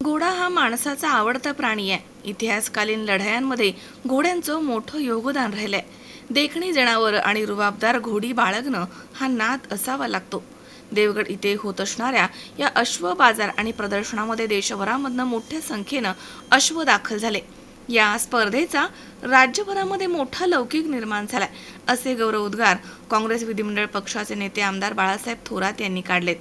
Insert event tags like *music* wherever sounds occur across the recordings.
घोडा हा माणसाचा आवडता प्राणी आहे. इतिहासकालीन लढायांमध्ये घोड्यांचं मोठं योगदान राहिलंय. देखणी जनावर आणि रुबाबदार घोडी बाळगणं हा नाद असावा लागतो. देवगड इथे होत असणाऱ्या या अश्व बाजार आणि प्रदर्शनामध्ये देशभरामधनं मोठ्या संख्येनं अश्व दाखल झाले. या स्पर्धेचा राज्यभरामध्ये मोठा लौकिक निर्माण झालाय असे गौरवोद्गार काँग्रेस विधिमंडळ पक्षाचे नेते आमदार बाळासाहेब थोरात यांनी काढलेत.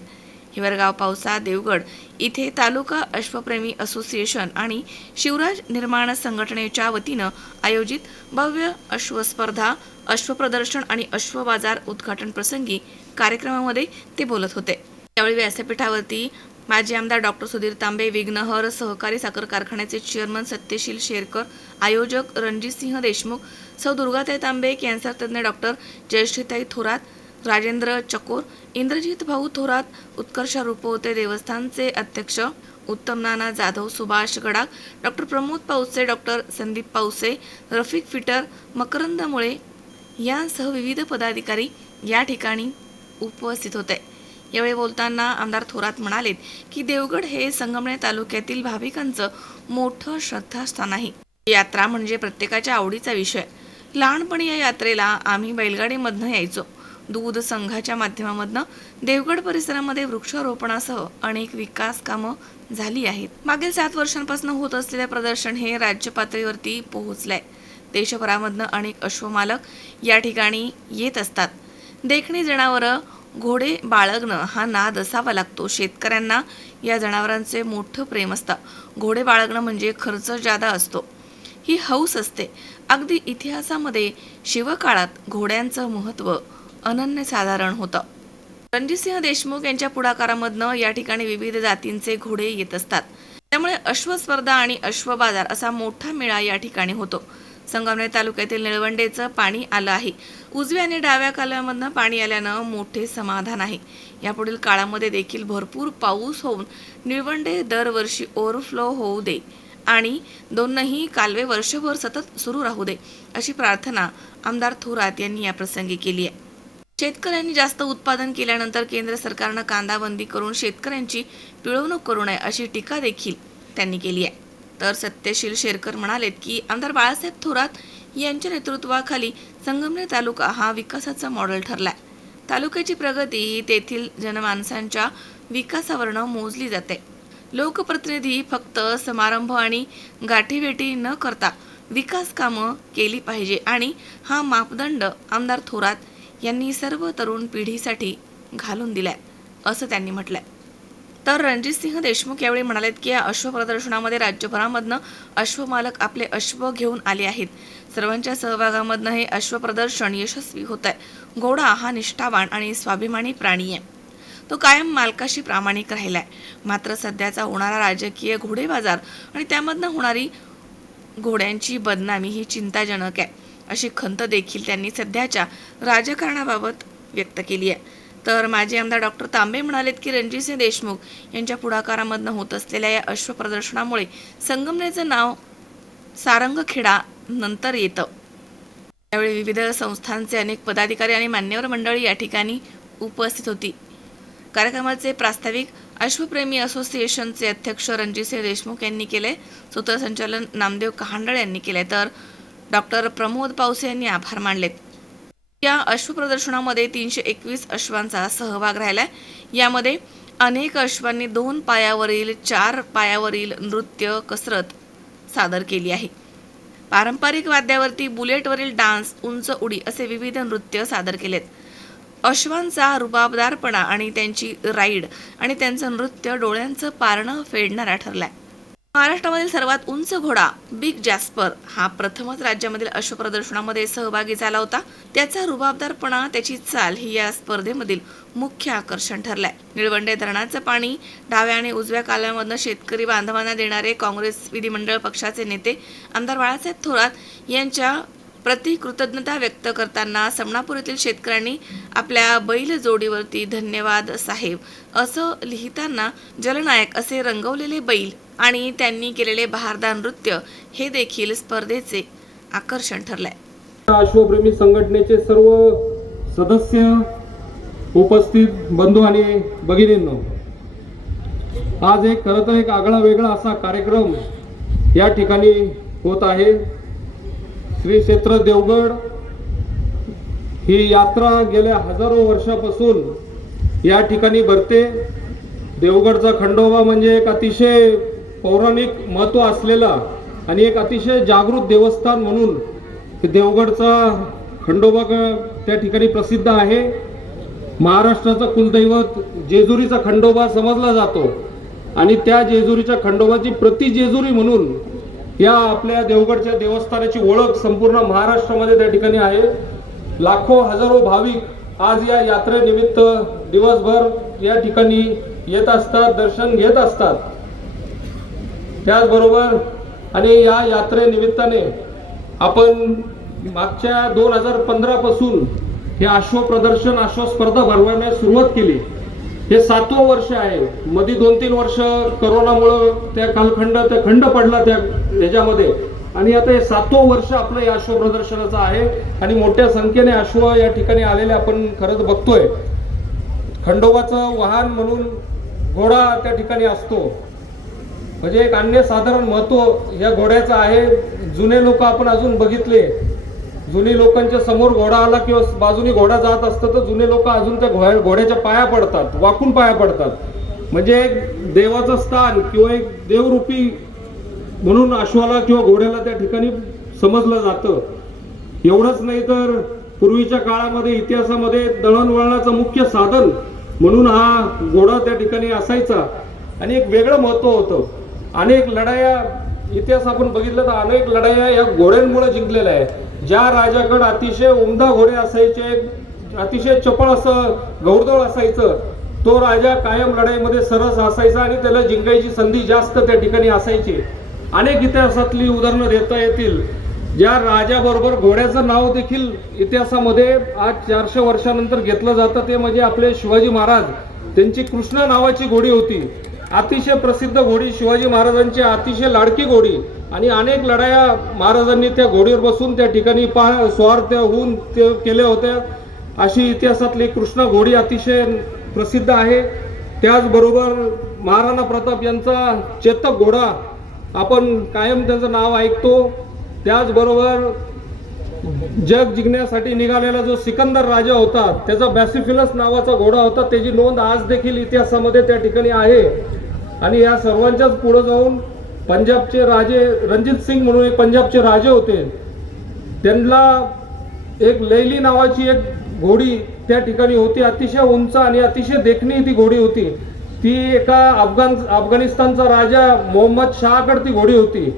हिवरगाव पावसा देवगड इथे तालुका अश्वप्रेमी असोसिएशन आणि शिवराज निर्माण संघटनेच्या वतीनं आयोजित भव्य अश्वस्पर्धा अश्वप्रदर्शन आणि अश्व बाजार उद्घाटन प्रसंगी कार्यक्रमामध्ये ते बोलत होते. यावेळी व्यासपीठावरती माजी आमदार डॉक्टर सुधीर तांबे विघ्नहर सहकारी साखर कारखान्याचे चेअरमन सत्यशील शेरकर आयोजक रणजितसिंह देशमुख सौ दुर्गाताई तांबे कॅन्सर तज्ज्ञ डॉक्टर जयश्रीताई थोरात राजेंद्र चकोर इंद्रजित भाऊ थोरात उत्कर्ष रुपवते देवस्थानचे अध्यक्ष Uttam Nana Jadhav Subhash Gadakh doctor Pramod Pawase doctor Sandeep Pawase Rafiq fitter Makarand Mule यांसह विविध पदाधिकारी या ठिकाणी उपस्थित होते. यावेळी बोलताना आमदार थोरात म्हणालेत की देवगड हे संगमनेर तालुक्यातील भाविकांचं मोठं श्रद्धास्थान आहे. यात्रा म्हणजे प्रत्येकाच्या आवडीचा विषय. लहानपणी या यात्रेला आम्ही बैलगाडीमधनं यायचो. दूध संघाच्या माध्यमामधनं देवगड परिसरामध्ये वृक्षारोपणासह अनेक विकास कामं झाली आहेत. मागील सात वर्षांपासून होत असलेले प्रदर्शन हे राज्य पातळीवरती पोहोचलंय. देशभरामधनं अनेक अश्वमालक या ठिकाणी येत असतात. देखणी जनावरं घोडे बाळगणं हा नाद असावा लागतो. शेतकऱ्यांना या जनावरांचे मोठं प्रेम असतं. घोडे बाळगणं म्हणजे खर्च जादा असतो. ही हौस असते. अगदी इतिहासामध्ये शिवकाळात घोड्यांचं महत्त्व अनन्यसाधारण होतं. रणजितसिंह देशमुख यांच्या पुढाकारामधनं या ठिकाणी विविध जातींचे घोडे येत असतात. त्यामुळे अश्वस्पर्धा आणि अश्व बाजार असा मोठा मेळा या ठिकाणी होतो. संगमनेर तालुक्यातील निळवंडेचं पाणी आलं आहे. उजव्या आणि डाव्या कालव्यामधनं पाणी आल्यानं मोठे समाधान आहे. यापुढील काळामध्ये देखील भरपूर पाऊस होऊन निळवंडे दरवर्षी ओव्हरफ्लो होऊ दे आणि दोनही कालवे वर्षभर सतत सुरू राहू दे अशी प्रार्थना आमदार थोरात यांनी या प्रसंगी केली आहे. शेतकऱ्यांनी जास्त उत्पादन केल्यानंतर केंद्र सरकारनं कांदा बंदी करून शेतकऱ्यांची पिळवणूक करू नये अशी टीका देखील त्यांनी केली आहे. तर सत्यशील शेरकर म्हणालेत की आमदार बाळासाहेब थोरात यांच्या नेतृत्वाखाली संगमनेर तालुका हा विकासाचा मॉडेल ठरलाय. तालुक्याची प्रगती ही तेथील जनमानसांच्या विकासावरनं मोजली जाते. लोकप्रतिनिधी फक्त समारंभ आणि गाठीभेटी न करता विकास कामं केली पाहिजे आणि हा मापदंड आमदार थोरात यांनी सर्व तरुण पिढीसाठी घालून दिल्या असं त्यांनी म्हटलंय. तर रणजितसिंह देशमुख यावेळी म्हणालेत की या अश्व प्रदर्शनामध्ये राज्यभरामधनं अश्वमालक आपले अश्व घेऊन आले आहेत. सर्वांच्या सहभागामधनं हे अश्व प्रदर्शन यशस्वी होत आहे घोडा हा निष्ठावान आणि स्वाभिमानी प्राणी आहे. तो कायम मालकाशी प्रामाणिक राहिलाय. मात्र सध्याचा होणारा राजकीय घोडे बाजार आणि त्यामधनं होणारी घोड्यांची बदनामी ही चिंताजनक आहे. अशी खंत देखील त्यांनी सध्याच्या राजकारणाबाबत व्यक्त केली आहे. तर माजी आमदार डॉक्टर तांबे म्हणालेत की रणजितसिंह देशमुख यांच्या पुढाकारामधनं होत असलेल्या या अश्व प्रदर्शनामुळे संगमनेरचं नाव सारंगखेडा नंतर येतं. यावेळी विविध संस्थांचे अनेक पदाधिकारी आणि मान्यवर मंडळी या ठिकाणी उपस्थित होती. कार्यक्रमाचे प्रास्ताविक अश्वप्रेमी असोसिएशनचे अध्यक्ष रणजितसिंह देशमुख यांनी केले. सूत्रसंचालन नामदेव कहांडळ यांनी केले. तर डॉक्टर प्रमोद पावसे यांनी आभार मानलेत या अश्वप्रदर्शनामध्ये तीनशे एकवीस अश्वांचा सहभाग राहिलाय. यामध्ये अनेक अश्वांनी दोन पायावरील चार पायावरील नृत्य कसरत सादर केली आहे. पारंपरिक वाद्यावरती बुलेटवरील डान्स उंच उडी असे विविध नृत्य सादर केलेत. अश्वांचा रुबाबदारपणा आणि त्यांची राईड आणि त्यांचं नृत्य डोळ्यांचं पारणं फेडणारा ठरलाय. महाराष्ट्रामधील सर्वात उंच घोडा बिग जॅस्पर हा प्रथमच राज्यामधील अश्वप्रदर्शनामध्ये सहभागी झाला होता. त्याचा रुबाबदारपणा त्याची चाल ही या स्पर्धेमधील मुख्य आकर्षण ठरलाय. निळवंडे धरणाचं पाणी डाव्या आणि उजव्या कालव्यामधनं शेतकरी बांधवांना देणारे काँग्रेस विधिमंडळ पक्षाचे नेते आमदार बाळासाहेब थोरात यांच्या प्रति कृतज्ञता व्यक्त करताना समणापूर येथील शेतकऱ्यांनी आपल्या बैल जोडीवरती धन्यवाद साहेब असं लिहिताना जलनायक असे रंगवलेले बैल आणि त्यांनी केलेले बहारदार नृत्य हे देखील स्पर्धेचे आकर्षण ठरलंय. अश्वप्रेमी संघटनेचे सर्व सदस्य उपस्थित बंधू आणि भगिनींनो आज एक खरं तर एक आगळा वेगळा असा कार्यक्रम या ठिकाणी होत आहे. श्री क्षेत्र देवगड ही यात्रा गेल्या हजारो वर्षापासून या ठिकाणी भरते. देवगडचा खंडोबा म्हणजे एक अतिशय पौराणिक महत्त्व असलेला आणि एक अतिशय जागृत देवस्थान म्हणून देवगडचा खंडोबा त्या ठिकाणी प्रसिद्ध आहे. महाराष्ट्राचं कुलदैवत जेजुरीचा खंडोबा समजला जातो. आणि त्या जेजुरीच्या खंडोबाची प्रति जेजुरी म्हणून या आपल्या देवगडच्या देवस्थानाची ओळख संपूर्ण महाराष्ट्रामध्ये त्या ठिकाणी आहे. लाखो हजारो भाविक आज या यात्रेनिमित्त दिवसभर या ठिकाणी येत असतात दर्शन घेत असतात. त्याचबरोबर आणि या यात्रेनिमित्ताने आपण मागच्या दोन हजार पंधरापासून हे अश्व प्रदर्शन आश्व स्पर्धा भरवण्यास सुरुवात केली. हे सातवं वर्ष आहे. मध्ये दोन तीन वर्ष करोनामुळं त्या कालखंड त्या खंड पडला त्या ह्याच्यामध्ये आणि आता हे सातवं वर्ष आपलं या अश्व प्रदर्शनाचं आहे. आणि मोठ्या संख्येने अश्व या ठिकाणी आलेले आपण खरंच बघतोय. खंडोबाचं वाहन म्हणून घोडा त्या ठिकाणी असतो. म्हणजे एक अन्य साधारण महत्त्व या घोड्याचं आहे. जुने लोक आपण अजून बघितले. जुनी लोकांच्या समोर घोडा आला किंवा बाजूनी घोडा जात असतं तर जुने लोक अजून त्या घोड्या घोड्याच्या पाया पडतात वाकून पाया पडतात. म्हणजे एक देवाचं स्थान किंवा एक देवरूपी म्हणून अश्वाला किंवा घोड्याला त्या ठिकाणी समजलं जातं. एवढंच नाही तर पूर्वीच्या काळामध्ये इतिहासामध्ये दळणवळणाचं मुख्य साधन म्हणून हा घोडा त्या ठिकाणी असायचा. आणि एक वेगळं महत्त्व होतं. अनेक लढाया इतिहास आपण बघितलं तर अनेक लढाया या घोड्यांमुळे जिंकलेल्या आहे ज्या राजाकडे अतिशय उमदा घोडे असायचे अतिशय चपळ असं घौडदळ असायचं तो राजा कायम लढाईमध्ये सरस असायचा आणि त्याला जिंकायची संधी जास्त त्या ठिकाणी असायची. अनेक इतिहासातली उदाहरणं देता येतील. ज्या राजाबरोबर घोड्याचं नाव देखील इतिहासामध्ये आज चारशे वर्षानंतर घेतलं जातं ते म्हणजे आपले शिवाजी महाराज. त्यांची कृष्णा नावाची घोडी होती. अतिशय प्रसिद्ध घोडी शिवाजी महाराजांची अतिशय लाडकी घोडी. आणि अनेक लढाया महाराजांनी त्या घोडीवर बसून त्या ठिकाणी पा स्वार्थ होऊन ते केल्या होत्या. अशी इतिहासातली कृष्णा घोडी अतिशय प्रसिद्ध आहे. त्याचबरोबर महाराणा प्रताप यांचा चेतक घोडा आपण कायम त्यांचं नाव ऐकतो. त्याचबरोबर जग जिंकण्यासाठी निघालेला जो सिकंदर राजा होता त्याचा बॅसिफिलस नावाचा घोडा होता त्याची नोंद आज देखील इतिहासामध्ये त्या ठिकाणी आहे. आणि या सर्वांच्याच पुढे जाऊन पंजाबचे राजे रणजित सिंग म्हणून एक पंजाबचे राजे होते. त्यांना एक लैली नावाची एक घोडी त्या ठिकाणी होती अतिशय उंच आणि अतिशय देखणी ती घोडी होती. ती एका अफगाण अफगाणिस्तानचा राजा मोहम्मद शहाकड ती घोडी होती.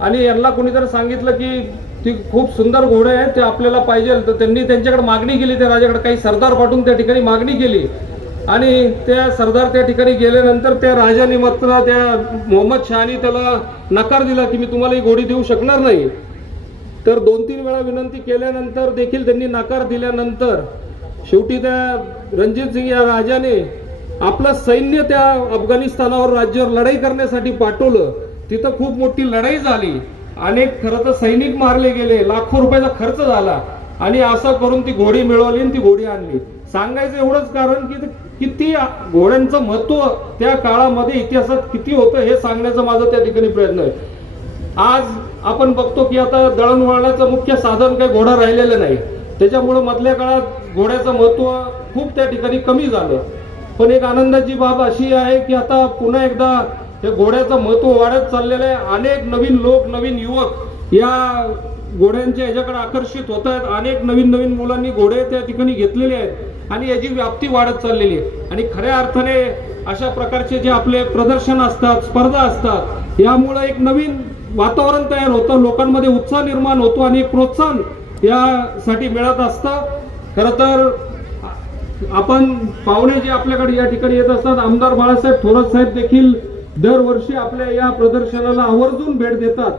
आणि यांना कोणीतरी सांगितलं की ती खूप सुंदर घोडे आहेत ते आपल्याला पाहिजे. तर त्यांनी त्यांच्याकडे मागणी केली त्या राजाकडे काही सरदार पाठवून त्या ठिकाणी मागणी केली. आणि त्या सरदार त्या ठिकाणी गेल्यानंतर त्या राजाने मात्र त्या मोहम्मद शहानी त्याला नकार दिला की मी तुम्हाला ही घोडी देऊ शकणार नाही. तर दोन तीन वेळा विनंती केल्यानंतर देखील त्यांनी नकार दिल्यानंतर शेवटी त्या रणजित सिंग या राजाने आपलं सैन्य त्या अफगाणिस्तानावर राज्यावर लढाई करण्यासाठी पाठवलं. तिथं खूप मोठी लढाई झाली. अनेक खरं तर सैनिक मारले गेले लाखो रुपयाचा खर्च झाला. आणि असं करून ती घोडी मिळवली आणि ती घोडी आणली. सांगायचं एवढंच कारण की किती घोड्यांचं महत्त्व त्या काळामध्ये इतिहासात किती होतं हे सांगण्याचा माझा त्या ठिकाणी प्रयत्न आहे. आज आपण बघतो की आता दळणवळणाचं मुख्य साधन काही घोडा राहिलेलं नाही. त्याच्यामुळं मधल्या काळात घोड्याचं महत्त्व खूप त्या ठिकाणी कमी झालं. पण एक आनंदाची बाब अशी आहे की आता पुन्हा एकदा हे घोड्याचं महत्त्व वाढत चाललेलं आहे. अनेक नवीन लोक नवीन युवक या घोड्यांच्या ह्याच्याकडे आकर्षित होत आहेत. अनेक नवीन नवीन मुलांनी घोडे त्या ठिकाणी घेतलेले आहेत आणि याची व्याप्ती वाढत चाललेली आहे. आणि खऱ्या अर्थाने अशा प्रकारचे जे आपले प्रदर्शन असतात स्पर्धा असतात यामुळे एक नवीन वातावरण तयार होतं. लोकांमध्ये उत्साह निर्माण होतो आणि प्रोत्साहन यासाठी मिळत असतं. खरं तर आपण पाहुणे जे आपल्याकडे या ठिकाणी येत असतात आमदार बाळासाहेब थोरात साहेब देखील दरवर्षी आपल्या या प्रदर्शनाला आवर्जून भेट देतात.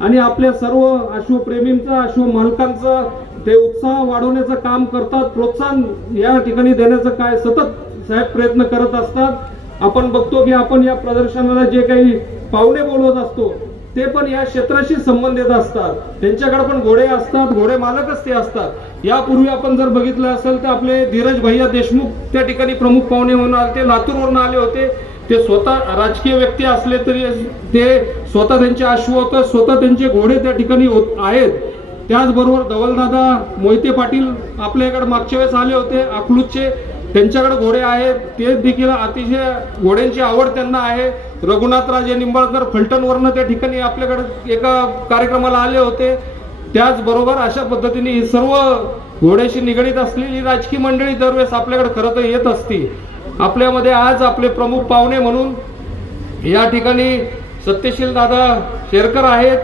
आणि आपल्या सर्व अश्वप्रेमींचा अश्व मालकांचा ते उत्साह वाढवण्याचं काम करतात. प्रोत्साहन या ठिकाणी देण्याचं काय सतत साहेब प्रयत्न करत असतात. आपण बघतो की आपण या प्रदर्शनाला जे काही पाहुणे बोलवत असतो ते पण या क्षेत्राशी संबंधित असतात. त्यांच्याकडे पण घोडे असतात घोडे मालकच ते असतात. यापूर्वी आपण जर बघितलं असेल तर आपले धीरज भैया देशमुख त्या ठिकाणी प्रमुख पाहुणे म्हणून आले ते लातूरवरून आले होते. ते स्वतः राजकीय व्यक्ती असले तरी ते स्वतः त्यांचे अश्व होतं स्वतः त्यांचे घोडे त्या ठिकाणी होत आहेत. त्याचबरोबर धवलदादा मोहिते पाटील आपल्याकडे मागच्या वेळेस आले होते अकलूजचे. त्यांच्याकडे घोडे आहेत. ते देखील अतिशय घोड्यांची आवड त्यांना आहे. रघुनाथराजे निंबाळकर फलटणवरनं त्या ठिकाणी आपल्याकडे एका कार्यक्रमाला आले होते. त्याचबरोबर अशा पद्धतीने ही सर्व घोड्याशी निगडीत असलेली राजकीय मंडळी दरवेळेस आपल्याकडे खरं तर येत असती आपल्यामध्ये आज आपले प्रमुख पाहुणे म्हणून या ठिकाणी सत्यशील दादा शेरकर आहेत.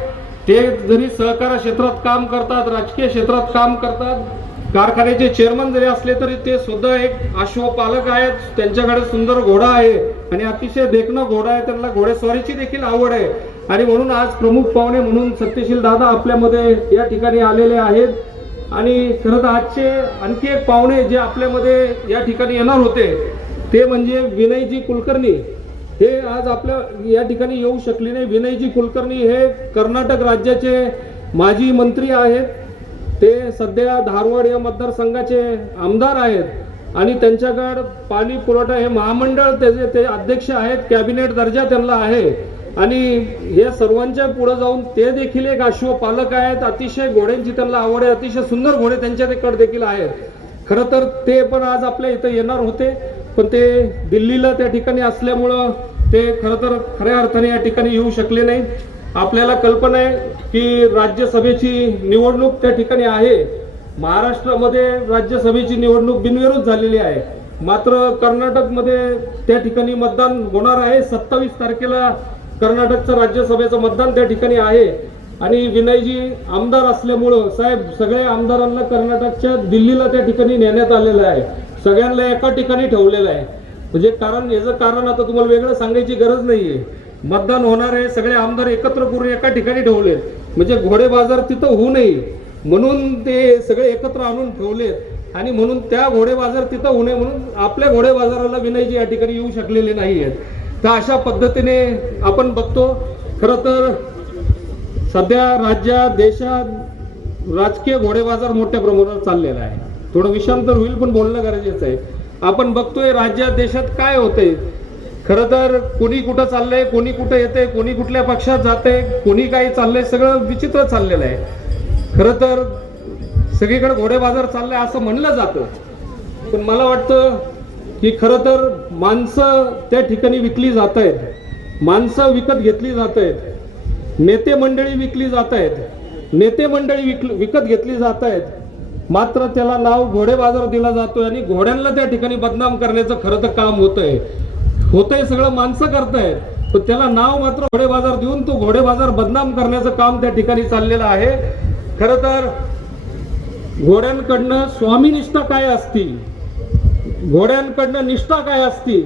ते जरी सहकार क्षेत्रात काम करतात राजकीय क्षेत्रात काम करतात कारखान्याचे चेअरमन जरी असले तरी ते सुद्धा एक अश्वपालक आहेत. त्यांच्याकडे सुंदर घोडा आहे आणि अतिशय देखणं घोडा आहे. त्यांना घोडेस्वारीची देखील आवड आहे. आणि म्हणून आज प्रमुख पाहुणे म्हणून सत्यशील दादा आपल्यामध्ये या ठिकाणी आलेले आहेत. आणि खरं तर आजचे आणखी एक पाहुणे जे आपल्यामध्ये या ठिकाणी येणार होते ते म्हणजे विनयजी कुलकर्णी. हे आज आपल्या या ठिकाणी येऊ शकले नाही. विनयजी कुलकर्णी हे कर्नाटक राज्याचे माजी मंत्री आहेत. ते सध्या धारवाड या मतदारसंघाचे आमदार आहेत. आणि त्यांच्याकडे पाणी पुरवठा हे महामंडळ त्याचे ते अध्यक्ष आहेत. कॅबिनेट दर्जा त्यांना आहे. आणि हे सर्वांच्या पुढे जाऊन ते देखील एक अश्वपालक आहेत. अतिशय घोड्यांची त्यांना आवड आहे. अतिशय सुंदर घोडे त्यांच्याकडे देखील आहेत. खरं तर ते पण आज आपल्या इथं येणार होते. पण ते दिल्लीला त्या ठिकाणी असल्यामुळं ते खरं तर खऱ्या अर्थाने या ठिकाणी येऊ शकले नाही. आपल्याला कल्पना आहे की राज्यसभेची निवडणूक त्या ठिकाणी आहे. महाराष्ट्रामध्ये राज्यसभेची निवडणूक बिनविरोध झालेली आहे. मात्र कर्नाटकमध्ये त्या ठिकाणी मतदान होणार आहे. सत्तावीस तारखेला कर्नाटकचं राज्यसभेचं मतदान त्या ठिकाणी आहे. आणि विनयजी आमदार असल्यामुळं साहेब सगळ्या आमदारांना कर्नाटकच्या दिल्लीला त्या ठिकाणी नेण्यात आलेलं आहे. सगळ्यांना एका ठिकाणी ठेवलेलं आहे. म्हणजे कारण याचं कारण आता तुम्हाला वेगळं सांगायची गरज नाहीये. मतदान होणारे सगळे आमदार एकत्र करून एका ठिकाणी ठेवले म्हणजे घोडे बाजार तिथं होऊ नये. म्हणून ते सगळे एकत्र आणून ठेवलेत. आणि म्हणून त्या घोडे बाजार तिथं होऊ नये म्हणून आपल्या घोडे बाजाराला विनयजी या ठिकाणी येऊ शकलेले नाही आहेत तर अशा पद्धतीने आपण बघतो. खरं तर सध्या राज्यात देशात राजकीय घोडे बाजार मोठ्या प्रमाणावर चाललेला आहे. थोडं विषांतर होईल पण बोलणं गरजेचं आहे. आपण बघतोय राज्यात देशात काय होतंय? खरं तर कोणी कुठं चाललंय कोणी कुठं येते कोणी कुठल्या पक्षात जाते कोणी काही चाललंय सगळं विचित्र चाललेलं आहे. खरं तर सगळीकडे घोडे बाजार चाललाय असं म्हणलं जातं. पण मला वाटतं की खरं तर माणसं त्या ठिकाणी विकली जात आहेत. माणसं विकत घेतली जात आहेत. नेते मंडळी विकली जात आहेत. नेते मंडळी विक विकत घेतली जात आहेत. मात्र त्याला नाव घोडे बाजार दिला जातोय आणि घोड्यांना त्या ठिकाणी बदनाम करण्याचं खरं तर काम होतंय. होतंय सगळं माणसं करतायत पण त्याला नाव मात्र घोडे बाजार देऊन तो घोडे बाजार बदनाम करण्याचं काम त्या ठिकाणी चाललेलं आहे. खरं तर घोड्यांकडनं स्वामीनिष्ठा काय असती? घोड्यांकडनं निष्ठा काय असती?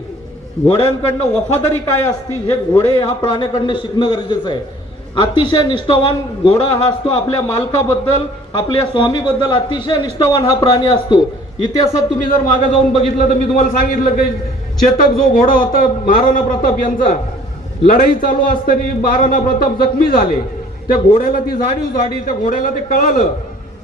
घोड्यांकडनं वफादारी काय असती? हे घोडे ह्या प्राण्याकडनं शिकणं गरजेचं आहे. अतिशय निष्ठावान घोडा हा असतो आपल्या मालकाबद्दल आपल्या स्वामीबद्दल अतिशय निष्ठावान हा प्राणी असतो. इतिहासात तुम्ही जर मागे जाऊन बघितलं तर मी तुम्हाला सांगितलं की चेतक जो घोडा होता महाराणा प्रताप यांचा लढाई चालू असताना महाराणा प्रताप जखमी झाले. त्या घोड्याला ती जाणीव झाली त्या घोड्याला ते कळालं.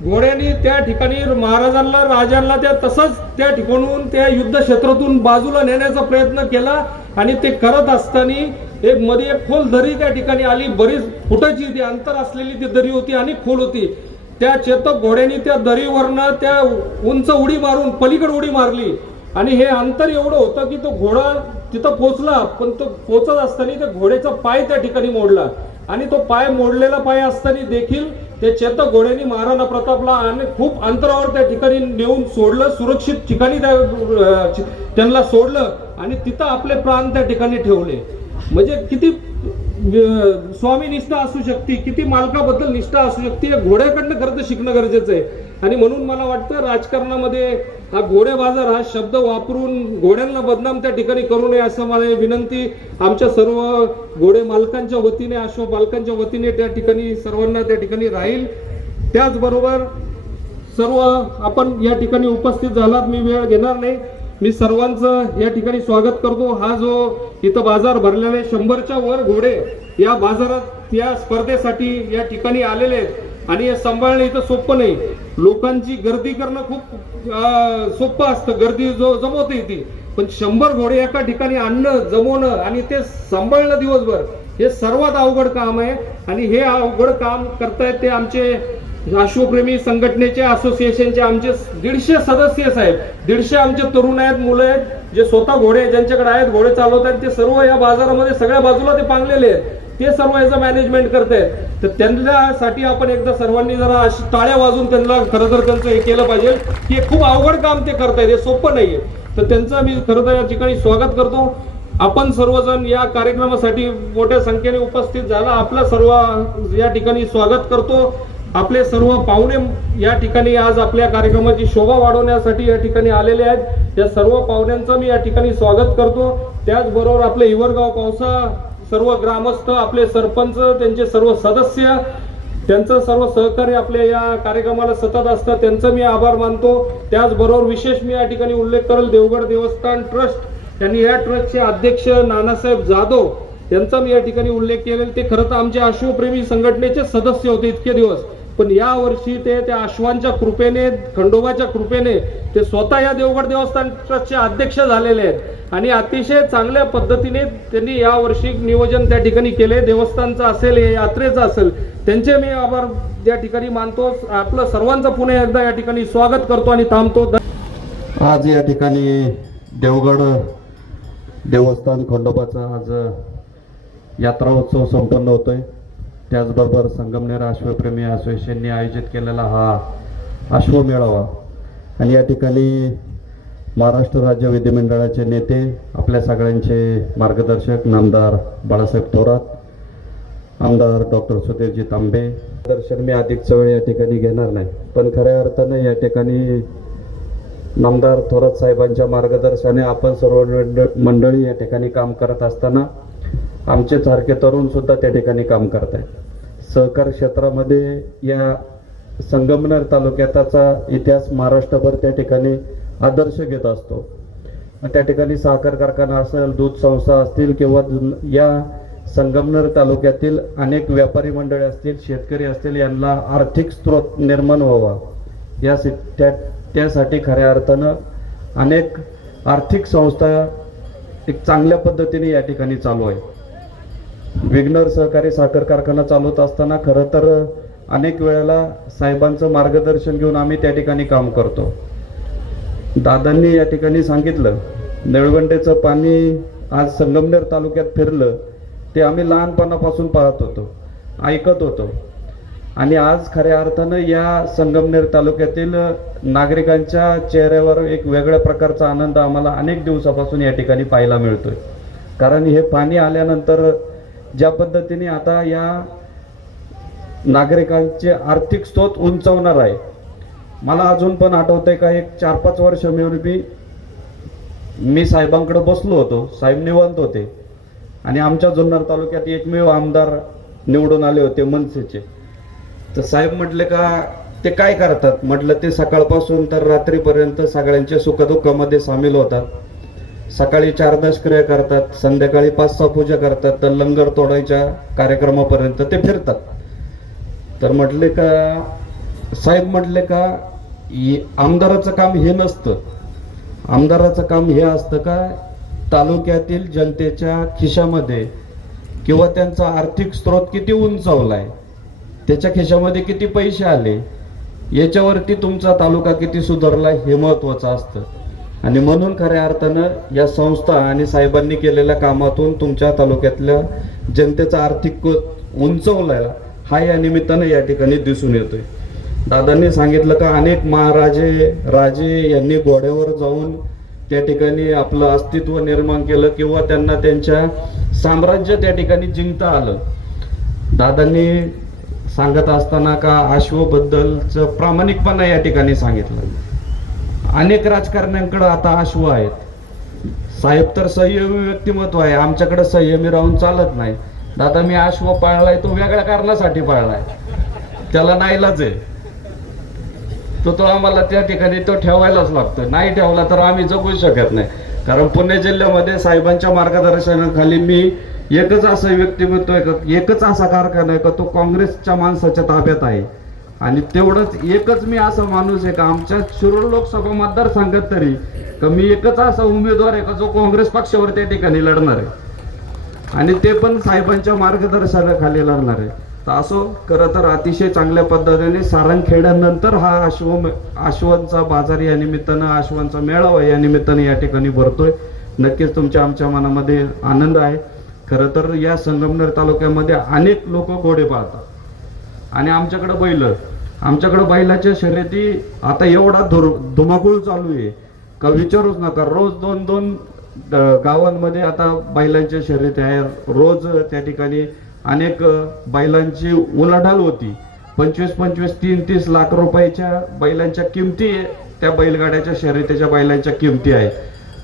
घोड्याने त्या ठिकाणी महाराजांना राजांना त्या तसंच त्या ठिकाणून त्या युद्ध क्षेत्रातून बाजूला नेण्याचा प्रयत्न केला आणि ते करत असताना एक मध्ये एक खोल दरी त्या ठिकाणी आली. बरीच फुटाची ती अंतर असलेली ती दरी होती आणि खोल होती. त्या चेतक घोड्यानी त्या दरीवरनं त्या उंच उडी मारून पलीकडे उडी मारली. आणि हे अंतर एवढं होतं की तो घोडा तिथं पोचला पण तो पोचत असताना त्या घोड्याचा पाय त्या ठिकाणी मोडला. आणि तो पाय मोडलेला पाय असताना देखील ते चेतक घोड्याने महाराणा प्रतापला आणि खूप अंतरावर त्या ठिकाणी नेऊन सोडलं सुरक्षित ठिकाणी त्या त्यांना सोडलं आणि तिथं आपले प्राण त्या ठिकाणी ठेवले. म्हणजे किती स्वामी निष्ठा असू शकते किती मालकाबद्दल निष्ठा असू शकते या घोड्याकडनं खरं तर शिकणं गरजेचं आहे. आणि म्हणून मला वाटतं राजकारणामध्ये हा घोडे बाजार हा शब्द वापरून घोड्यांना बदनाम त्या ठिकाणी करू नये असं मला विनंती. आमच्या सर्व घोडे मालकांच्या वतीने अश्व पालकांच्या वतीने त्या ठिकाणी सर्वांना त्या ठिकाणी राहील. त्याचबरोबर सर्व आपण या ठिकाणी उपस्थित झालात मी वेळ घेणार नाही. मी सर्वांचं या ठिकाणी स्वागत करतो. हा जो इथं बाजार भरलेला आहे शंभरच्या वर घोडे या बाजारात या स्पर्धेसाठी या ठिकाणी आलेले आहेत. आणि हे सांभाळणं इथं सोपं नाही. लोकांची गर्दी करणं खूप सोपं असतं. गर्दी जो जमवते ती. पण शंभर घोडे एका ठिकाणी आणणं जमवणं आणि ते सांभाळणं दिवसभर हे सर्वात अवघड काम आहे. आणि हे अवघड काम करतायत ते आमचे अश्वप्रेमी संघटनेचे असोसिएशनचे आमचे दीडशे सदस्य साहेब दीडशे आमचे तरुण आहेत मुलं आहेत जे स्वतः घोडे ज्यांच्याकडे आहेत घोडे चालवत आहेत ते सर्व या बाजारामध्ये सगळ्या बाजूला ते पांगलेले आहेत. ते सर्व याचं मॅनेजमेंट करतायत तर त्यांच्यासाठी आपण एकदा सर्वांनी जरा अशी टाळ्या वाजून त्यांना खरं तर त्यांचं हे केलं पाहिजे की हे खूप अवघड काम ते करतायत हे सोपं नाहीये. तर त्यांचं मी खरं तर या ठिकाणी स्वागत करतो. आपण सर्वजण या कार्यक्रमासाठी मोठ्या संख्येने उपस्थित झाला. आपलं सर्व या ठिकाणी स्वागत करतो. आपले सर्व पाहुणे या ठिकाणी आज आपल्या कार्यक्रमाची शोभा वाढवण्यासाठी या ठिकाणी आलेले आहेत. या सर्व पाहुण्यांचं मी या ठिकाणी स्वागत करतो. त्याचबरोबर आपले हिवरगाव पावसा सर्व ग्रामस्थ आपले सरपंच त्यांचे सर्व सदस्य त्यांचं सर्व सहकार्य आपल्या या कार्यक्रमाला सतत असतं त्यांचं मी आभार मानतो. त्याचबरोबर विशेष मी या ठिकाणी उल्लेख करेल देवगड देवस्थान ट्रस्ट. यांनी या ट्रस्टचे अध्यक्ष नानासाहेब जाधव यांचा मी या ठिकाणी उल्लेख केलेला ते खरं तर आमचे अश्वप्रेमी संघटनेचे सदस्य होते इतके दिवस. पण या वर्षी ते त्या अश्वांच्या कृपेने खंडोबाच्या कृपेने ते स्वतः या देवगड देवस्थान ट्रस्टचे अध्यक्ष झालेले आहेत. आणि अतिशय चांगल्या पद्धतीने त्यांनी या वर्षी नियोजन त्या ठिकाणी केले. देवस्थानचं असेल हे यात्रेचं असेल त्यांचे मी आभार या ठिकाणी मानतो. आपलं सर्वांचं पुन्हा एकदा या ठिकाणी स्वागत करतो आणि थांबतो. आज या ठिकाणी देवगड देवस्थान खंडोबाचा आज यात्रा उत्सव संपन्न होतोय. त्याचबरोबर संगमनेर अश्वप्रेमी असोसिएशनने आयोजित केलेला हा अश्वमेळावा आणि या ठिकाणी महाराष्ट्र राज्य विधिमंडळाचे नेते आपल्या सगळ्यांचे मार्गदर्शक नामदार बाळासाहेब थोरात आमदार डॉक्टर सुधीरजी तांबे. दर्शन मी अधिकचा वेळ या ठिकाणी घेणार नाही पण खऱ्या अर्थानं या ठिकाणी नामदार थोरात साहेबांच्या मार्गदर्शनाने आपण सर्व मंडळी या ठिकाणी काम करत असताना आमचे सारखे तरुण सुद्धा त्या ठिकाणी काम करत आहेत सहकार क्षेत्रामध्ये या संगमनेर तालुक्याचा इतिहास महाराष्ट्रभर त्या ठिकाणी आदर्श घेत असतो. त्या ठिकाणी साखर कारखाना असेल दूध संस्था असतील किंवा या संगमनेर तालुक्यातील अनेक व्यापारी मंडळी असतील शेतकरी असतील यांना आर्थिक स्रोत निर्माण व्हावा. या सि- त्या त्यासाठी खऱ्या अर्थानं अनेक आर्थिक संस्था एक चांगल्या पद्धतीने या ठिकाणी चालू आहे विघ्नर सहकारी साखर कारखाना चालवत असताना खरं तर अनेक वेळेला साहेबांचं मार्गदर्शन घेऊन आम्ही त्या ठिकाणी काम करतो. दादांनी या ठिकाणी सांगितलं निळवंडेचं पाणी आज संगमनेर तालुक्यात फिरलं ते आम्ही लहानपणापासून पाहत होतो ऐकत होतो. आणि आज खऱ्या अर्थानं या संगमनेर तालुक्यातील नागरिकांच्या चेहऱ्यावर एक वेगळ्या प्रकारचा आनंद आम्हाला अनेक दिवसापासून या ठिकाणी पाहायला मिळतोय. कारण हे पाणी आल्यानंतर ज्या पद्धतीने आता या नागरिकांचे आर्थिक स्रोत उंचावणार आहे. मला अजून पण आठवतंय का एक चार पाच वर्ष मिळून मी मी साहेबांकडे बसलो होतो. साहेब निवांत होते. आणि आमच्या जुन्नर तालुक्यात एकमेव आमदार निवडून आले होते मनसेचे. तर साहेब म्हटले का ते काय करतात? म्हटलं ते सकाळपासून तर रात्रीपर्यंत सगळ्यांच्या सुखदुःखामध्ये सामील होतात. सकाळी चार क्रिया करतात संध्याकाळी पाच सहा पूजा करतात तर लंगर तोडायच्या कार्यक्रमापर्यंत ते फिरतात. तर म्हटले का साहेब म्हटले का आमदाराचं काम हे नसतं. आमदाराचं काम हे असतं का तालुक्यातील जनतेच्या खिशामध्ये किंवा त्यांचा आर्थिक स्रोत किती उंचावलाय त्याच्या खिशामध्ये किती पैसे आले याच्यावरती तुमचा तालुका किती सुधारला हे महत्वाचं असतं. आणि म्हणून खऱ्या अर्थानं या संस्था आणि साहेबांनी केलेल्या कामातून तुमच्या तालुक्यातल्या जनतेचा आर्थिक को- उंचवलाय हा या निमित्तानं या ठिकाणी दिसून येतोय. दादांनी सांगितलं का अनेक महाराजे राजे यांनी घोड्यावर जाऊन त्या ठिकाणी आपलं अस्तित्व निर्माण केलं किंवा त्यांना त्यांच्या साम्राज्य त्या ठिकाणी जिंकता आलं. दादांनी सांगत असताना का अश्वबद्दलचं प्रामाणिकपणा या ठिकाणी सांगितलं. अनेक राजकारण्यांकडे आता अश्व आहेत. साहेब तर संयमी व्यक्तिमत्व आहे. आमच्याकडे संयमी राहून चालत नाही. दादा मी अश्व पाळलाय तो वेगळ्या कारणासाठी पाळलाय. त्याला नाहीलाच आहे. तो तो आम्हाला त्या ठिकाणी तो ठेवायलाच लागतो. नाही ठेवला तर आम्ही जगू शकत नाही. कारण पुणे जिल्ह्यामध्ये साहेबांच्या मार्गदर्शनाखाली मी एकच असं व्यक्तिमत्व आहे का एकच असा कारखाना आहे का तो काँग्रेसच्या माणसाच्या ताब्यात आहे. आणि तेवढंच एकच मी असा माणूस आहे का आमच्या शिरूर लोकसभा मतदारसंघात तरी का मी एकच असा उमेदवार आहे का जो काँग्रेस पक्षावर त्या ठिकाणी लढणार आहे. आणि ते पण साहेबांच्या मार्गदर्शनाखाली लढणार आहे. तर असो खरं तर अतिशय चांगल्या पद्धतीने सारंगखेड्यानंतर हा अश्व अश्वांचा बाजार या निमित्तानं अश्वांचा मेळावा या निमित्तानं या ठिकाणी भरतोय. नक्कीच तुमच्या आमच्या मनामध्ये आनंद आहे. खरं तर या संगमनेर तालुक्यामध्ये अनेक लोक घोडे पाळतात. आणि आमच्याकडे बैल. आमच्याकडं बैलाच्या शर्यती आता एवढा धुर धुमाकूळ चालू आहे. का विचारूच नका रोज दोन दोन गावांमध्ये आता बैलांच्या शर्यती आहे. रोज त्या ठिकाणी अनेक बैलांची उलाढाल होती. पंचवीस पंचवीस तीन तीस लाख रुपयाच्या बैलांच्या किमती त्या बैलगाड्याच्या शर्यतीच्या बैलांच्या किमती आहेत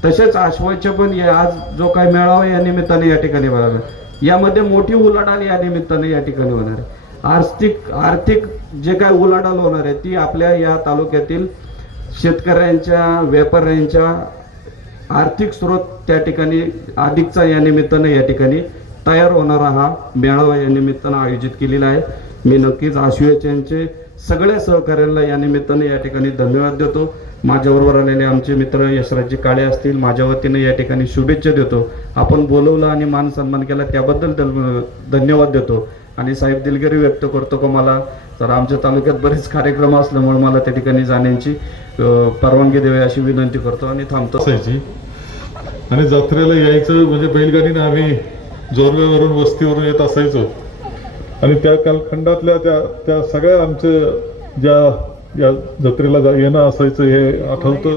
तसेच आश्वाच्या पण या- आज जो काही मेळावा या निमित्ताने या ठिकाणी होणार यामध्ये मोठी उलाढाल या निमित्ताने या ठिकाणी होणार आहे. आर्थिक आर्थिक जे काय उलाढाल होणार आहे ती आपल्या या तालुक्यातील शेतकऱ्यांच्या व्यापाऱ्यांच्या आर्थिक स्रोत त्या ठिकाणी अधिकचा या निमित्तानं या ठिकाणी तयार होणारा हा मेळावा या निमित्तानं आयोजित केलेला आहे. मी नक्कीच आशुयाच्यांचे सगळ्या सहकार्याला या निमित्तानं या ठिकाणी धन्यवाद देतो. माझ्याबरोबर आलेले आमचे मित्र यशराजी काळे असतील माझ्या वतीनं या ठिकाणी शुभेच्छा देतो. आपण बोलवलं आणि मान सन्मान केला त्याबद्दल धन- धन्यवाद देतो. आणि साहेब दिलगिरी व्यक्त करतो का मला? तर आमच्या तालुक्यात बरेच कार्यक्रम असल्यामुळे मला त्या ठिकाणी जाण्याची परवानगी द्यावी अशी विनंती करतो आणि थांबतो. असायची. आणि जत्रेला यायचं म्हणजे बैलगाडीने आम्ही जोरव्यावरून वस्तीवरून येत असायचो. आणि त्या कालखंडातल्या त्या त्या सगळ्या आमच्या ज्या या जत्रेला जा- येणं असायचं हे आठवतं.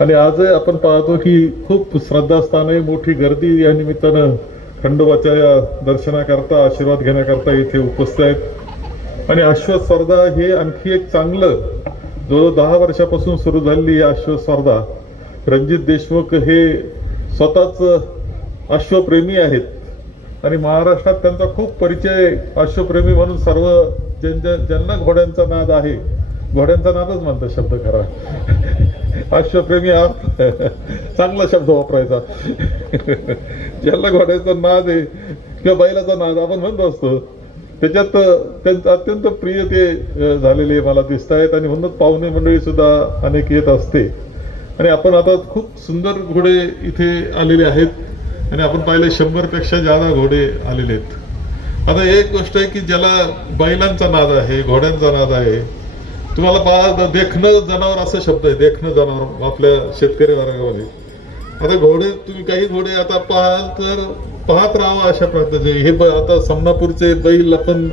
आणि आजही आपण पाहतो की खूप श्रद्धास्थान आहे मोठी गर्दी या निमित्तानं खंडोबाच्या या दर्शनाकरता आशीर्वाद घेण्याकरता इथे उपस्थित आहेत. आणि अश्वस्पर्धा हे आणखी एक चांगलं जो दहा वर्षापासून सुरू झालेली ही स्पर्धा रणजित देशमुख हे स्वतःच अश्वप्रेमी आहेत. आणि महाराष्ट्रात त्यांचा खूप परिचय अश्वप्रेमी म्हणून सर्व ज्यांच्या ज्यांना घोड्यांचा नाद आहे घोड्यांचा नादच म्हणतात शब्द खरा. अश्वप्रेमी हा चांगला शब्द वापरायचा. ज्याला घोड्याचा नाद आहे किंवा बैलाचा नाद आपण म्हणत असतो. त्याच्यात त्यांचं अत्यंत प्रिय ते झालेले मला दिसत आहेत आणि म्हणूनच पाहुणे मंडळी सुद्धा अनेक येत असते. आणि आपण आता खूप सुंदर घोडे इथे आलेले आहेत आणि आपण पाहिले शंभरपेक्षा जादा घोडे आलेले आहेत. आता एक गोष्ट आहे की ज्याला बैलांचा नाद आहे घोड्यांचा नाद आहे तुम्हाला पहा देखणं जनावर असं शब्द आहे देखणं जनावर आपल्या शेतकरी वर्गामध्ये. आता घोडे तुम्ही काही घोडे आता पाहाल तर पाहत राहावं अशा प्रकारचे हे ब- आता समनापूरचे बैल आपण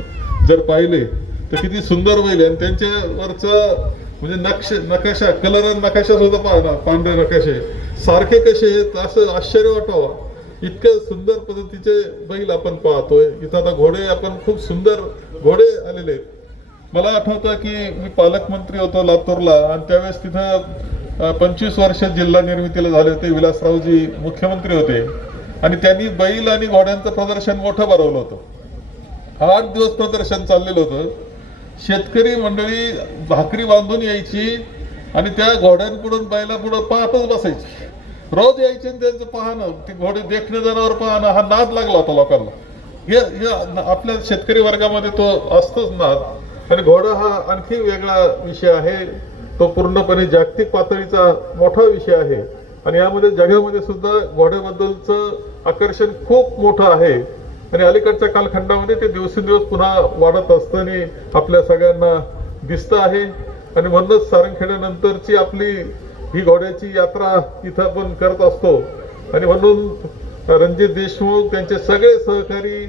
जर पाहिले तर किती सुंदर बैल आहे. आणि त्यांच्यावरचा म्हणजे नक्ष नकाशा कलर आणि नकाशा सुद्धा पाहणार पांढरे नकाशे. सारखे कसे आहेत असं आश्चर्य वाटावं. इतक्या सुंदर पद्धतीचे बैल आपण पाहतोय. इथं आता घोडे आपण खूप सुंदर घोडे आलेले आहेत. मला आठवतं की मी पालकमंत्री होतो लातूरला आणि त्यावेळेस तिथं पंचवीस वर्ष जिल्हा निर्मितीला झाले होते. विलासरावजी मुख्यमंत्री होते. आणि त्यांनी बैल आणि घोड्यांचं प्रदर्शन मोठं भरवलं होतं. आठ दिवस प्रदर्शन चाललेलं होतं. शेतकरी मंडळी भाकरी बांधून यायची आणि त्या घोड्यांपुढून बैलापुढं पाहतच बसायची. रोज यायचे आणि त्यांचं पाहणं. ते घोडे देखणे जनावर पाहणं हा नाद लागला होता लोकांना. हे आपल्या शेतकरी वर्गामध्ये तो असतोच नाद. आणि घोडा हा आणखी वेगळा विषय आहे. तो पूर्णपणे जागतिक पातळीचा मोठा विषय आहे. आणि यामध्ये जगामध्ये सुद्धा घोड्याबद्दलचं आकर्षण खूप मोठं आहे. आणि अलीकडच्या कालखंडामध्ये ते दिवसेंदिवस पुन्हा वाढत असताना आपल्या सगळ्यांना दिसतं आहे. आणि म्हणूनच सारंगखेड्यानंतरची आपली ही घोड्याची यात्रा इथं आपण करत असतो. आणि म्हणून रणजित देशमुख त्यांचे सगळे सहकारी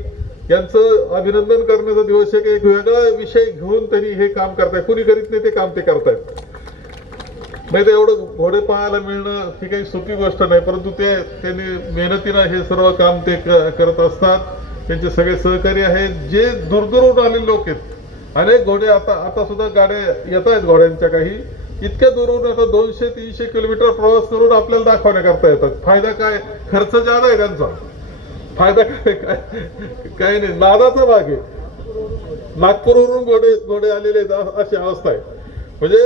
यांचं अभिनंदन करण्याचा दिवस आहे की एक वेगळा विषय घेऊन त्यांनी हे काम करताय कुणी करीत नाही ते काम ते करतायत. नाही तर एवढं घोडे पाहायला मिळणं ही काही सोपी गोष्ट नाही परंतु ते त्यांनी मेहनतीनं हे सर्व काम ते करत असतात. त्यांचे सगळे सहकारी आहेत. जे दूरदूरून आलेले लोक आहेत. अनेक घोडे आता आता सुद्धा गाड्या येत आहेत घोड्यांच्या काही. इतक्या दूरहून आता दोनशे तीनशे किलोमीटर प्रवास करून आपल्याला दाखवण्याकरता येतात. फायदा काय? खर्च जादा आहे त्यांचा. फायदा काय? काही नाही नादाचा भाग आहे. नागपूरवरून घोडे घोडे आलेले आहेत अशी अवस्था आहे. म्हणजे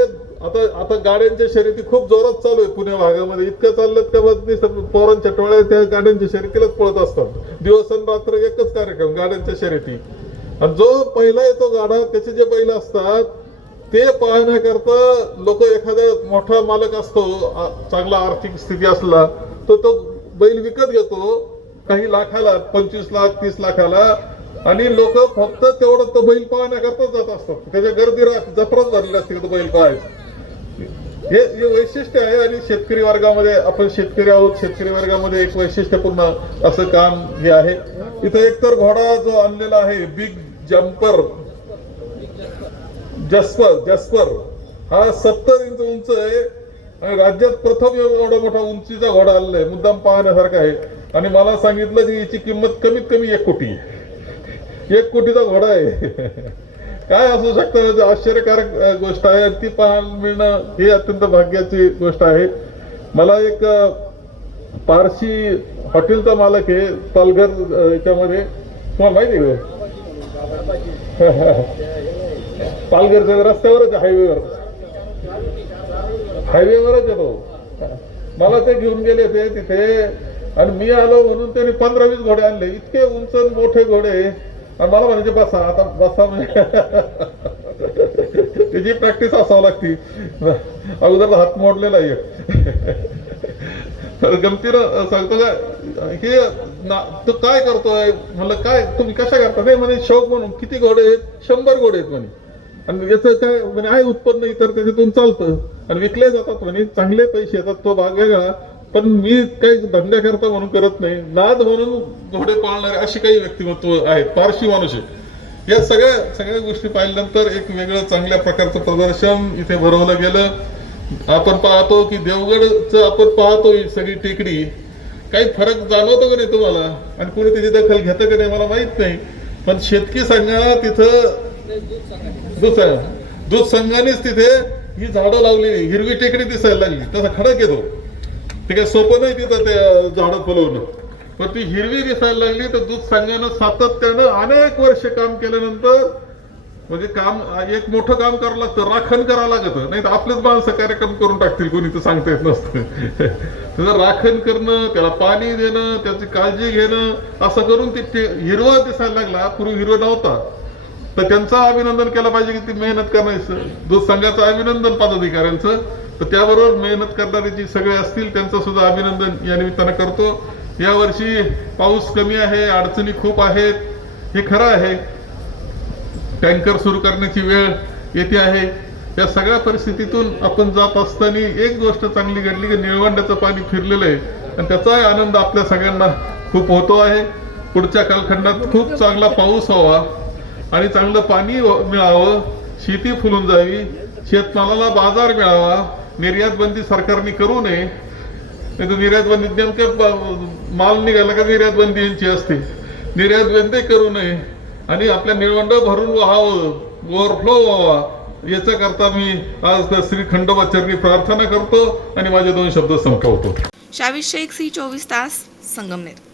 आता आता गाड्यांच्या शर्यती खूप जोरात चालू आहे पुणे भागामध्ये. इतकं चाललं त्या पोरांच्या टोळ्या त्या गाड्यांच्या शर्यतीलाच पळत असतात. दिवस आणि रात्र एकच कार्यक्रम गाड्यांच्या शर्यती. आणि जो पहिला येतो गाडा त्याचे जे बैल असतात ते पाहण्याकरता लोक एखादा मोठा मालक असतो चांगला आर्थिक स्थिती असला तर तो बैल विकत घेतो. काही लाखाला पंचवीस लाख तीस लाखाला. आणि लोक फक्त तेवढं तो बैल पाहण्याकरता जात असतात. त्याच्या गर्दी रा- जत्राच भरलेली असते तो बैल पाहायचं हे हे वैशिष्ट्य आहे आणि शेतकरी वर्गामध्ये आपण शेतकरी आहोत शेतकरी वर्गामध्ये एक वैशिष्ट्यपूर्ण असं काम हे आहे. इथं एकतर घोडा जो आणलेला आहे बिग जम्पर जस्पर जस्पर हा सत्तर इंच उंच आहे. आणि राज्यात प्रथम एवढा मोठा उंचीचा घोडा आलेला आहे मुद्दाम पाहण्यासारखा आहे. आणि मला सांगितलं की याची किंमत कमीत कमी एक कोटी. आहे एक कोटीचा घोडा आहे. काय असू शकतं? आश्चर्यकारक गोष्ट आहे. ती पाहायला मिळणं ही अत्यंत भाग्याची गोष्ट आहे. मला एक पारशी हॉटेलचा मालक आहे पालघर याच्यामध्ये. तुम्हाला माहिती आहे पालघरच्या रस्त्यावरच हायवेवर. हायवेवरच येतो मला ते घेऊन गेले ते तिथे. आणि मी आलो म्हणून त्यांनी पंधरा वीस घोडे आणले. इतके उंच मोठे घोडे. आणि मला म्हणायचे बसा आता बसा. म्हणजे *laughs* त्याची प्रॅक्टिस असावं लागती. अगोदर हात मोडलेला आहे तर गमतीनं सांगतो का हे ना तो काय करतोय? म्हणलं काय तुम्ही कशा करता? नाही म्हणे शौक म्हणून. किती घोडे आहेत? शंभर घोडे आहेत म्हणे. आणि याचं काय म्हणजे आहे उत्पन्न इतर त्याच्यातून चालतं. आणि विकले जातात म्हणे चांगले पैसे येतात तो भाग वेगळा. पण मी काही धंद्याकरता म्हणून करत नाही. नाद म्हणून घोडे पाळणारे अशी काही व्यक्तिमत्व आहेत. पारशी माणूस आहे. या सगळ्या सगळ्या गोष्टी पाहिल्यानंतर एक वेगळं चांगल्या प्रकारचं प्रदर्शन इथे भरवलं गेलं. आपण पाहतो की देवगडचं आपण पाहतो सगळी टेकडी. काही फरक जाणवतो का नाही तुम्हाला? आणि कोणी त्याची दखल घेतं का नाही मला माहीत नाही. पण शेतकी संघा तिथं दूध दूध संघानेच तिथे ही झाडं लावलेली. हिरवी टेकडी दिसायला लागली. तसा खडक येतो. ते काय सोपं नाही तिथं ते झाडं फुलवणं. पण ती हिरवी दिसायला लागली तर दूध संघानं सातत्यानं अनेक वर्ष काम केल्यानंतर म्हणजे काम एक मोठं काम करावं लागतं राखण करावं लागतं. नाही तर आपलेच माणसं कार्यक्रम करून टाकतील कोणी तर सांगता येत नसतं. *laughs* त्याचं राखण करणं त्याला पाणी देणं त्याची काळजी घेणं असं करून ते ते हिरवा दिसायला लागला पूर्वी हिरवा नव्हता. तर त्यांचं अभिनंदन केलं पाहिजे की ती मेहनत करण्याचं दूध संघाचं अभिनंदन पदाधिकाऱ्यांचं तर त्याबरोबर मेहनत करणारे जी सगळे असतील त्यांचं सुद्धा अभिनंदन या निमित्तानं करतो. यावर्षी पाऊस कमी आहे अडचणी खूप आहेत. हे खरं आहे. टँकर सुरू करण्याची वेळ येते आहे. या सगळ्या परिस्थितीतून आपण जात असताना एक गोष्ट चांगली घडली की निळवंड्याचं पाणी फिरलेलं आहे. आणि त्याचाही आनंद आपल्या सगळ्यांना खूप होतो आहे. पुढच्या कालखंडात खूप चांगला पाऊस व्हावा. आणि चांगलं पाणी मिळावं शेती फुलून जावी शेतमालाला बाजार मिळावा निर्यात बंदी सरकारने करू नये. नाही तर निर्यात बंदी नेमकं माल निघाला का निर्यात बंदी यांची असते. निर्यात बंदी करू नये. आणि आपल्या निळवंड भरून व्हावं ओव्हरफ्लो व्हावा. याच्याकरता मी आज श्री खंडोबा चरणी प्रार्थना करतो आणि माझे दोन शब्द संपवतो. शाविषयक सी चोवीस तास संगमनेर.